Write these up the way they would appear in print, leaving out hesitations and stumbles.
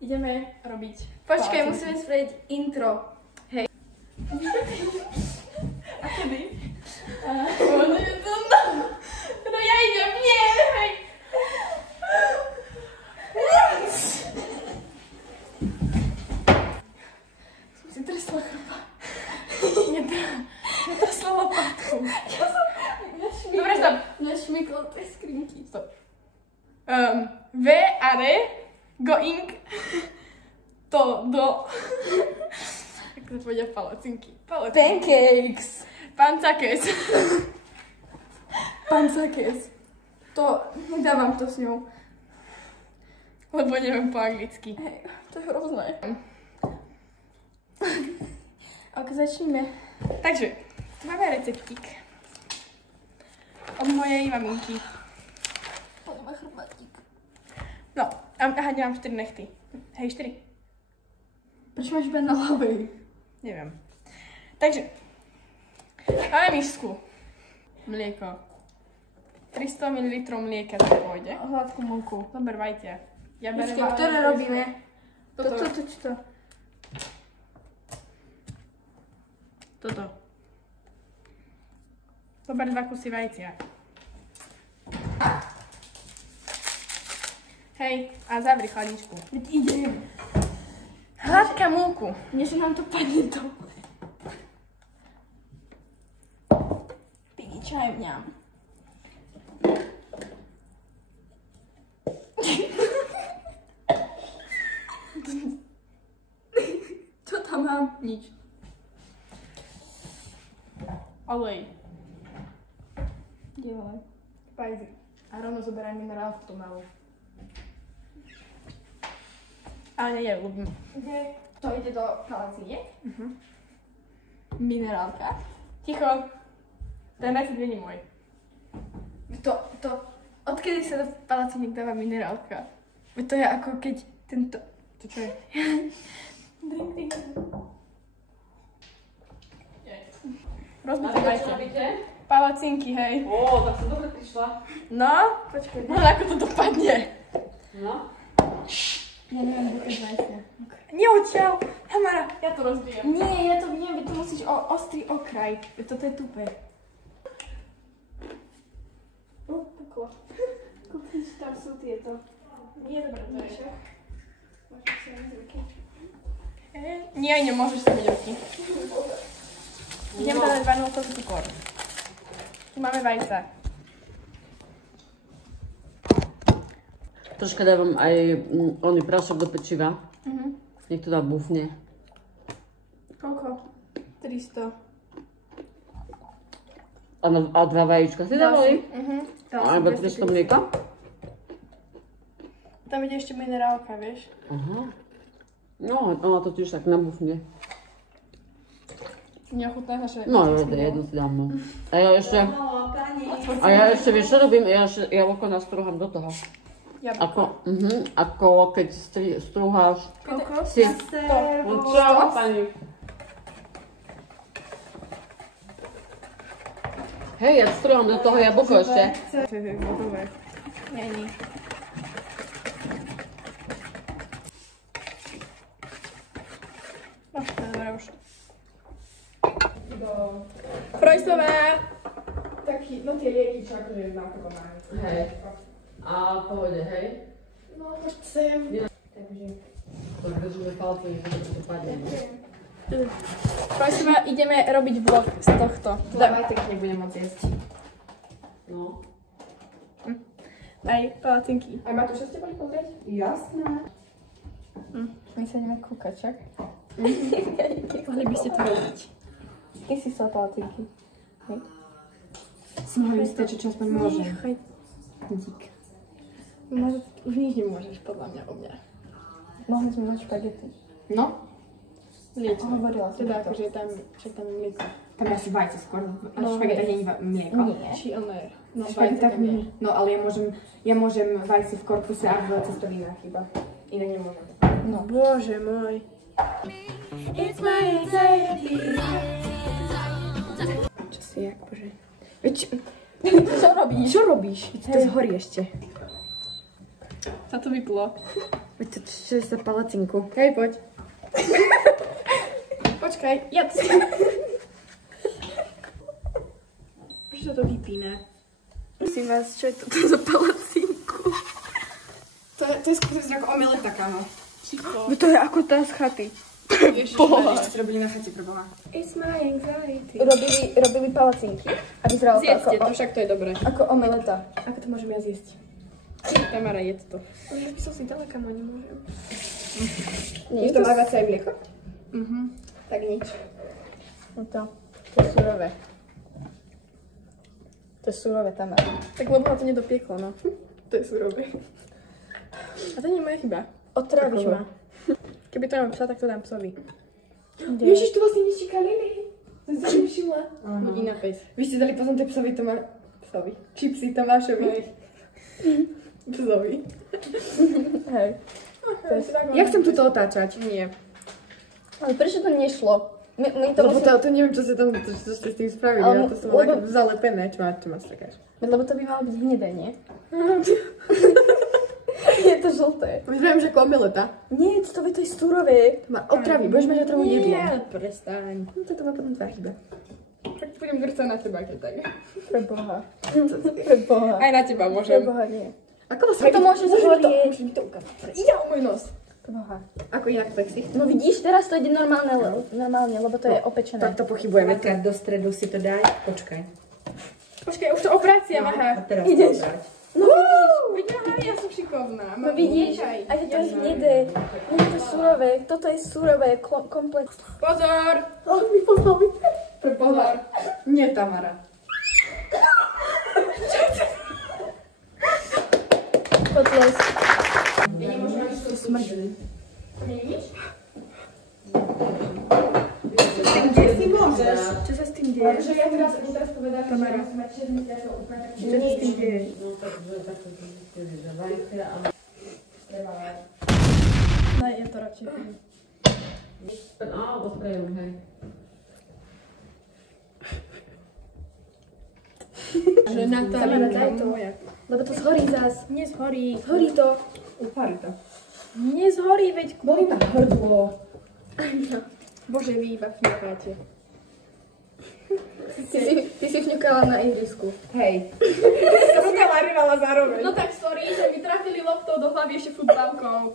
Ideme robiť. Počkaj, musíme spraviť intro. Hej. A kedy? No ja idem, nie, hej. Som si tresla chrba. Netresla lopatku. Dobre, stop. Mňa šmyklo tej skrinky. Stop. We are going to do... Jak to povedia palacinky? Pancakes. Pancakes. Pancakes. To, nedávam to s ňou. Lebo neviem po anglicky. Hej, to je hrozné. Ok, začníme. Takže, tu máme receptík. Od mojej maminky. Poďme chrbatík. No, aha, nemám 4 nechty. Hej, 4. Prečo máš iba na ľavej? Neviem. Takže, máme misku. Mlieko. 300 ml mlieka to pôjde. Hladkú múku. Dober, vajte. Ja Počkej, ktoré robíme? Toto. Dober 2 kusy vajcia. Hej, a zavri chladničku. Veď idem. Hladká múku. Nie, že nám to padne to. Piggy čaj mňam. Čo tam mám? Nič. Olej. Kde olej? Pajzy. A rovno zoberaj minerálku tú malú. Ale nie, ľúbim. Kde? To ide do palacíniek? Minerálka. Ticho. Ten recept nie je môj. Odkedy sa do palacíniek dáva minerálka? To je ako keď tento... To čo je? Drink, drink. Rozbité vajce. Palacinky, hej. Ó, tak som dobre prišla. No, Počkaj, no ako to dopadne. No. ja neviem, kde to vajce. Neodtiaľ. Tamara, ja to rozbijem. Nie, ja to viem, veď to musíš ostrý okraj. Veď toto je tupé. Peklo. Kúpiš, tam sú tieto. Nie, dobre, to je. Môžeš si len z ruky. Nie, nemôžeš si myť ruky. Idem dať vanilkový cukor. Tu máme vajca. Troška dávam aj oný prášok do pečiva. Nech to dá bufne. Koľko? 300. A 2 vajíčka si dávali? A iba 300 mlieka? Tam ide ešte minerálka, vieš? Aha. No, ona to tiež tak nabufne. Neochutná naše... No, jedno si dám, no. A ja ešte, vieš čo robím? Ja ešte jablko nastrúham do toho. Jablko. Ako keď strúháš Koľko? si... Čo, pani? Hej, ja strúham do toho jablko ešte. Dobre. Není. No, dobre už. Projsová! Taký, no tie lieky, čo akože na to máme. Hej. A pohode, hej? No, poď sem. Takže... Tak držíme palce, nech to padne. Projsová, ideme robiť vlog z tohto. Dávaj, tak nebudem môcť jesť. No. Aj palacinky. Aj Matúša ste boli pozrieť? Jasné. My sa ideme kúkať, čak? Mohli by ste to robiť. Ty si chcela palacinky. Si mohli myslieť, čo aspoň môžem. Nechaj. Dík. Už nič nemôžeš, podľa mňa, o mňa. Mohli sme mať špagety. No, Lieč. Hovorila som Teda to. akože tam, však tam je mlieko. tam je asi vajce skôr. A No, v špagetách nie je mlieko. Nie. Či oné. No, V vajce špagetách tam je. nie. No, ale ja môžem vajce v korpuse a v cestovinách iba. Inak nemôžem. No. Bože môj. Čo si, jak, bože. Veď, Čo robíš? čo robíš? Veď to zhorí ešte. Sa to vyplo. Veď to čo je za palacinku? Hej, poď. Počkaj, ja to si... Prečo to vypíne? Prosím vás, čo je toto za palacinku? To je skôr ako omeleta, kámo. To je ako tá z chaty. Ježišmarja, čo robili na chate pre Boha. It's my anxiety. Robili palacinky. A vyzeralo to Zjedzte to, však to je dobré. ako omeleta. Ako to môžem ja zjesť? Tamara, jedz to. Ja som si dala, kamo, nemôžem. Nie, to má viacej mlieko? Tak nič. No to je surové. To je surové tam. Tak lebo to nedopieklo, no. To je surové. A to nie je moja chyba. Otráviš ma. Keby to mám psa, tak to dám psovi. Ježiš, tu vlastne nečíkalili. Som si nevšimla. Iná pes. Vy ste dali potom tie psovi psovi. Čipsy Tomášovi. Psovi. Hej. Ja chcem túto otáčať. Nie. Ale prečo to nešlo? My to Lebo vlastne... to neviem, čo ste tam čo ste s tým spravili, Ale- ja to som lebo... zalepené, čo ma strakáš. Lebo to by malo byť hnedé, nie? Je to žlté. Vyzerám, že ako omeleta. Nie, to je surové. To má otravy, budeš mať otravu jedlo. Nie, prestaň. No toto má potom tvoja chyba. Tak budem drcať na teba, keď tak. Pre Boha. Pre Boha. Aj na teba Pre môžem. Boha, nie. Ako vás To môže zahorieť. Môžeš mi to ukázať. Ja o môj nos. Pre Boha. Ako inak plexi. No vidíš, teraz to ide normálne, lebo to je opečené. Tak to pochybujeme. Tak do stredu si to daj. Počkaj. Počkaj, už to opraciam, aha. A teraz Ideš. to obrať. No vidíš, Veď aha, ja som šikovná. no vidíš, a je to hnedé. Nie je to surové, toto je surové, komplet. Pozor! Ale mi poslali. Pre Boha. Nie, Tamara. Potles. Kde si môžeš? Čo sa s tým deje? Že ja teraz povedám, že ja som mať 6 mesiacov úplne tak... Čo sa s tým deje? Daj, ja to radšej. Alebo sprejom, hej. Že Natália, daj to. moja. Lebo to zhorí zás. Nezhorí. Zhorí to. Upári to. Nezhorí, veď... Bolí ma hrdlo. Bože, vy iba fňukáte. Ty si fňukala na ihrisku. Hej. Ja som to marivala zároveň. No tak sorry, že mi trafili loptou do hlavy ešte futbalkou.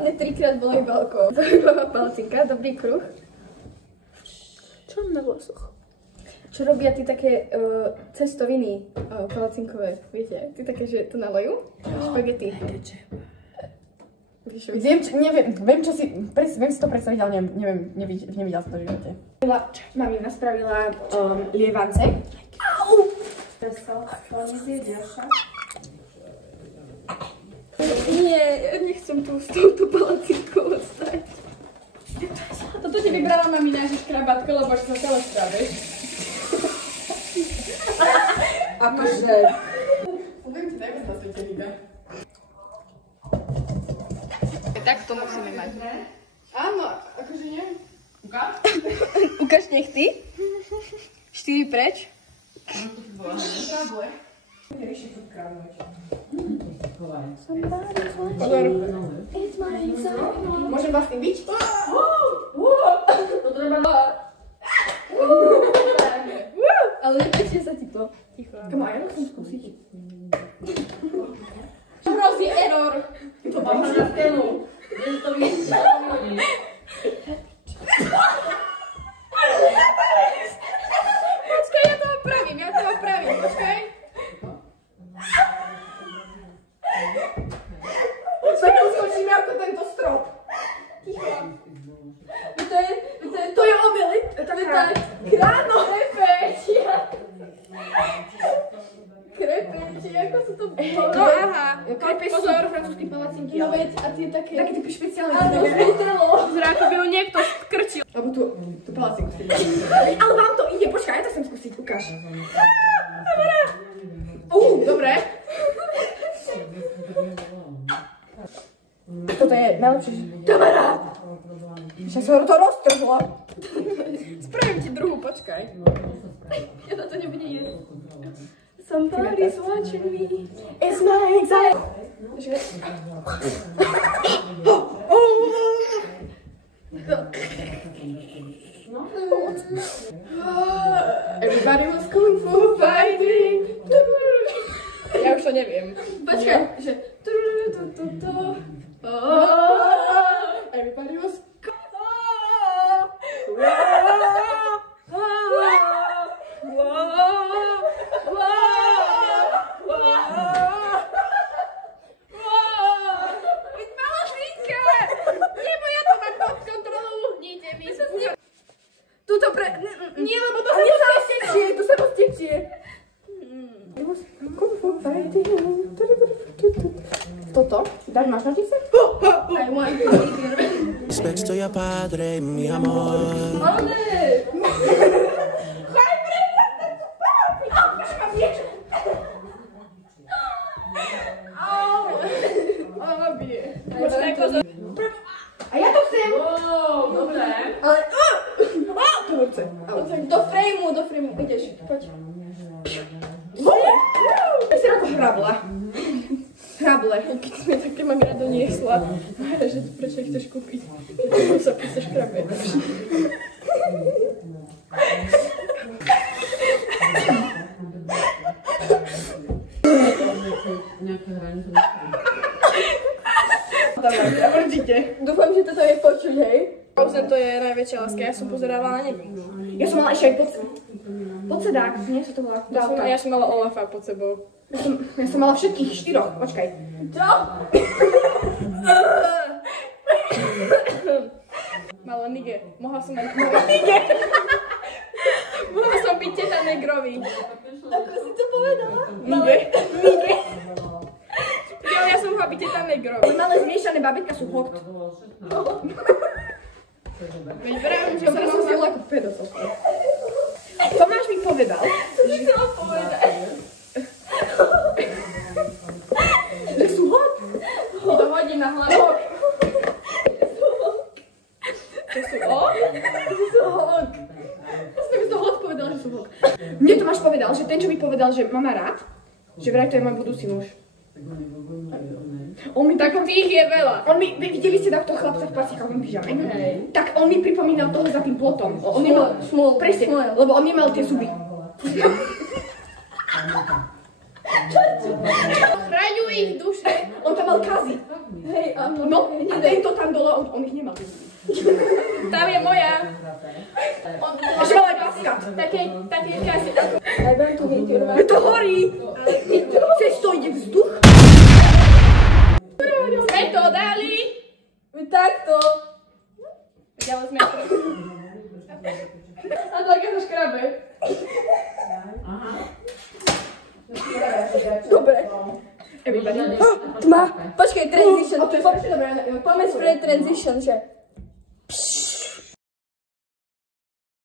Ne, 3-krát bolo iba oko. Zaujímavá palacinka, dobrý kruh. Čo mám na vlasoch? Čo robia tí také cestoviny palacinkové, viete? Tí také, že to nalajú? Špagety. Viem, čo si... Viem si to predstaviť, ale nevidela som to v živote. Mamina spravila lievance. Nie, ja nechcem tu s touto palacinkou ostať. Toto ti vybrala mamina, že škrabatko, lebo sa celé škrabeš. Akože... Poviem ti najviac na svete, Liga. Tak to musíme mať. Áno, akože nie. Ukáž? Ukáž nech ty. 4 preč. Pozor. Môžem vás tým byť? To treba... Ale nepečie sa ti to. Ticho. Kamo, ja chcem skúsiť. Hrozí error. To mám na stenu. Kde to vyhodí? Počkaj, ja to opravím, počkaj. Tak poskočíme ako tento strop. To je omelet. Áno! Krepeť, ako sa to... No aha. Pozor. francúzsky palacinky. No veď, a tie také... Také typy špeciálne. Áno, zbytelo. Zrá, ako by ho niekto krčil. Alebo tú palacinku. Ale vám to ide, počkaj, ja to chcem skúsiť, ukáž. Dobre. Toto je najlepšie. Tamara! Však som to roztrhla. Spravím ti druhú, počkaj. Ja na to nebude jesť. Somebody's watching me. It's my anxiety. že... Everybody was kung fu fighting. Ja už to neviem. Počkaj, že... Everybody was... Tuto pre... Nie, lebo to sa roztečie, to sa roztečie. Toto? Dáš, máš notice? Aj môj finger. Respecto a padre, mi amor. Ale! Chaj, a ja to chcem! Dobre. Ale... To chce. Do frameu, ideš, poď. Ja si ako hrabla. Hrable. Keď sme také mami rado niesla, že prečo ich chceš kúpiť? Keď sa píseš krabie. Určite. Dúfam, že toto je počuť, hej? Pauzen to je najväčšia láska, ja som pozerávala, neviem. Ja som mala ešte aj podsedák, nie sa to volá? Ja som mala Olafa pod sebou. Ja som mala všetkých 4, počkaj. Čo? Mala Nige. Mohla som byť teta Negrovi. Ako si to povedala? Nige. Ja som mohla byť teta Negrovi. Malé zmiešané babitka sú hokt. Veď vravím, že Teraz som si ako pedofil. Tomáš mi povedal, som chcela povedať. že sú hot. Mi to hodí na hlavu. To sú Že sú hot. Ja som to hot povedal, že sú hot. Mne Tomáš povedal, že ten, čo mi povedal, že má ma rád, že vraj to je môj budúci muž. On mi tak tých je veľa. On mi, videli ste takto chlapca v pasíkovom pyžame? Tak on mi pripomínal toho za tým plotom. On nemal, presne, lebo on nemal tie zuby. Chraňujú ich duše. On tam mal kazy. Hej, áno. No, a tento tam dole, on ich nemal. Tam je moja. A že mal aj paskat. Také kasy. Aj vám tu vytýrva. To horí. Cez to ide vzduch. Sme to dali. Takto. Ale sme to. A tak ja to škrabe. Dobre. Everybody. Tma. Počkej, transition. Poďme spreť transition, že...